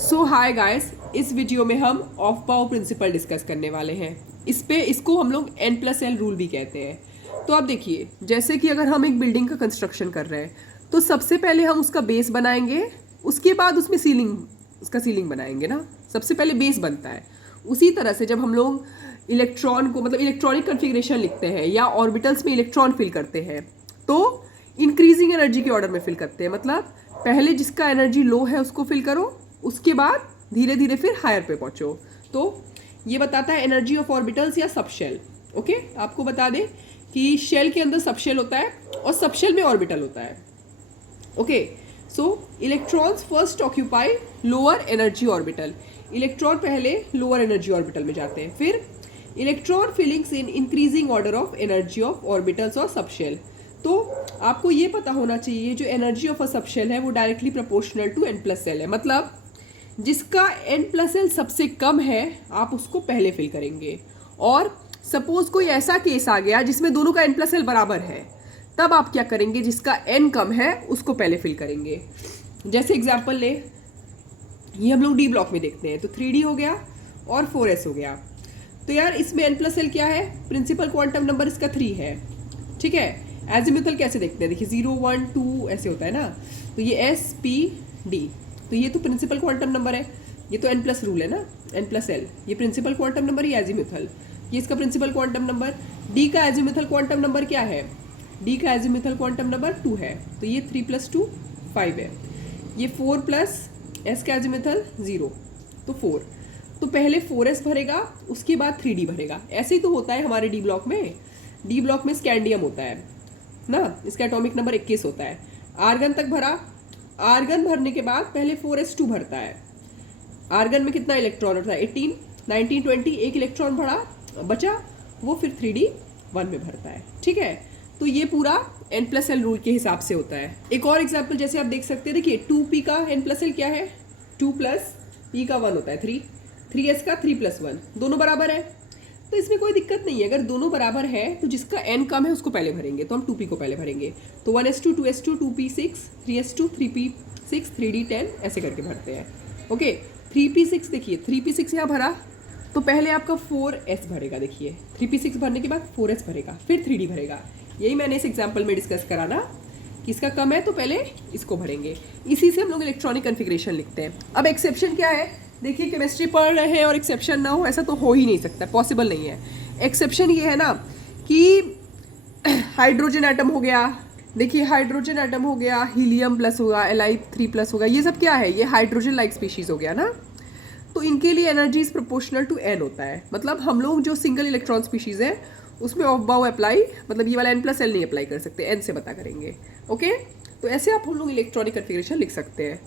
सो hi guys, इस video में हम ऑफ बाउ प्रिंसिपल डिस्कस करने वाले हैं। इसको हम लोग N+L रूल भी कहते हैं। तो आप देखिए, जैसे कि अगर हम एक बिल्डिंग का कंस्ट्रक्शन कर रहे हैं तो सबसे पहले हम उसका बेस बनाएंगे, उसके बाद उसमें उसका सीलिंग बनाएंगे ना। सबसे पहले बेस बनता है। उसी तरह से जब हम लोग इलेक्ट्रॉन को मतलब इलेक्ट्रॉनिक कन्फिग्रेशन लिखते हैं या ऑर्बिटल्स में इलेक्ट्रॉन फिल करते हैं तो इंक्रीजिंग एनर्जी के ऑर्डर में फिल करते हैं। मतलब पहले जिसका एनर्जी लो है उसको फिल करो, उसके बाद धीरे धीरे फिर हायर पे पहुंचो। तो ये बताता है एनर्जी ऑफ ऑर्बिटल्स या सबशेल। ओके, आपको बता दें कि शेल के अंदर सबशेल होता है और सबशेल में ऑर्बिटल होता है। Okay, so electrons first occupy lower energy orbital. Electron पहले लोअर एनर्जी ऑर्बिटल में जाते हैं। फिर electron fillings in increasing order of energy of orbitals और सबशेल। तो आपको ये पता होना चाहिए जो एनर्जी ऑफ अ सबशेल है वो डायरेक्टली प्रोपोर्शनल टू N+L है। मतलब जिसका N+L सबसे कम है आप उसको पहले फिल करेंगे। और सपोज कोई ऐसा केस आ गया जिसमें दोनों का N+L बराबर है, तब आप क्या करेंगे, जिसका N कम है उसको पहले फिल करेंगे। जैसे एग्जांपल ले, ये हम लोग डी ब्लॉक में देखते हैं तो 3D हो गया और 4s हो गया। तो यार इसमें N+L क्या है, प्रिंसिपल क्वांटम नंबर इसका 3 है। ठीक है, एजिमुथल कैसे देखते हैं, देखिए 0 1 2 ऐसे होता है ना। तो ये S P D, तो ये तो प्रिंसिपल क्वांटम नंबर है। ये तो N+ रूल है ना, N+L ये प्रिंसिपल क्वांटम नंबर, ये एजिमुथल, ये इसका प्रिंसिपल क्वांटम नंबर। D का एजिमुथल क्वांटम नंबर क्या है, D का एजिमुथल क्वांटम नंबर 2 है। तो ये 3 + 2 5 है। ये 4 + S का एजिमुथल 0 तो 4। तो पहले 4s भरेगा उसके बाद 3D भरेगा। ऐसे ही तो होता है हमारे डी ब्लॉक में। डी ब्लॉक में स्कैंडियम होता है ना, इसका एटॉमिक नंबर 21 होता है। आर्गन तक भरा, आर्गन भरने के बाद पहले 4s2 भरता है। आर्गन में कितना इलेक्ट्रॉन होता है, 18 19 20, एक इलेक्ट्रॉन भरा बचा, वो फिर 3D1 में भरता है। ठीक है, तो ये पूरा N+L रूल के हिसाब से होता है। एक और एग्जाम्पल जैसे आप देख सकते हैं, देखिए 2p का N+L क्या है, 2 + p का 1 होता है 3, 3s का 3 + 1, दोनों बराबर है। तो इसमें कोई दिक्कत नहीं है, अगर दोनों बराबर है तो जिसका N कम है उसको पहले भरेंगे। तो हम 2p को पहले भरेंगे। तो 1s2 2s2 2p6 3s2 3p6 3d10 ऐसे करके भरते हैं। ओके, 3p6 देखिए 3p6 यहाँ भरा तो पहले आपका 4s भरेगा। देखिए 3p6 भरने के बाद 4s भरेगा, फिर 3d भरेगा। यही मैंने इस एग्जाम्पल में डिस्कस करा ना कि इसका कम है तो पहले इसको भरेंगे। इसी से हम लोग इलेक्ट्रॉनिक कन्फिग्रेशन लिखते हैं। अब एक्सेप्शन क्या है, देखिए केमिस्ट्री पढ़ रहे हैं और एक्सेप्शन ना हो ऐसा तो हो ही नहीं सकता, पॉसिबल नहीं है। एक्सेप्शन ये है ना कि हाइड्रोजन एटम हो गया, देखिए हाइड्रोजन एटम हो गया, हीलियम प्लस होगा, Li3+ होगा, ये सब क्या है, ये हाइड्रोजन लाइक स्पीशीज हो गया ना। तो इनके लिए energy is proportional to N होता है। मतलब हम लोग जो सिंगल इलेक्ट्रॉन स्पीशीज है उसमें ऑफ बाउ अप्लाई, मतलब ये वाला N+L नहीं अप्लाई कर सकते, N से पता करेंगे। ओके, तो ऐसे आप हम लोग इलेक्ट्रॉनिक कन्फिग्रेशन लिख सकते हैं।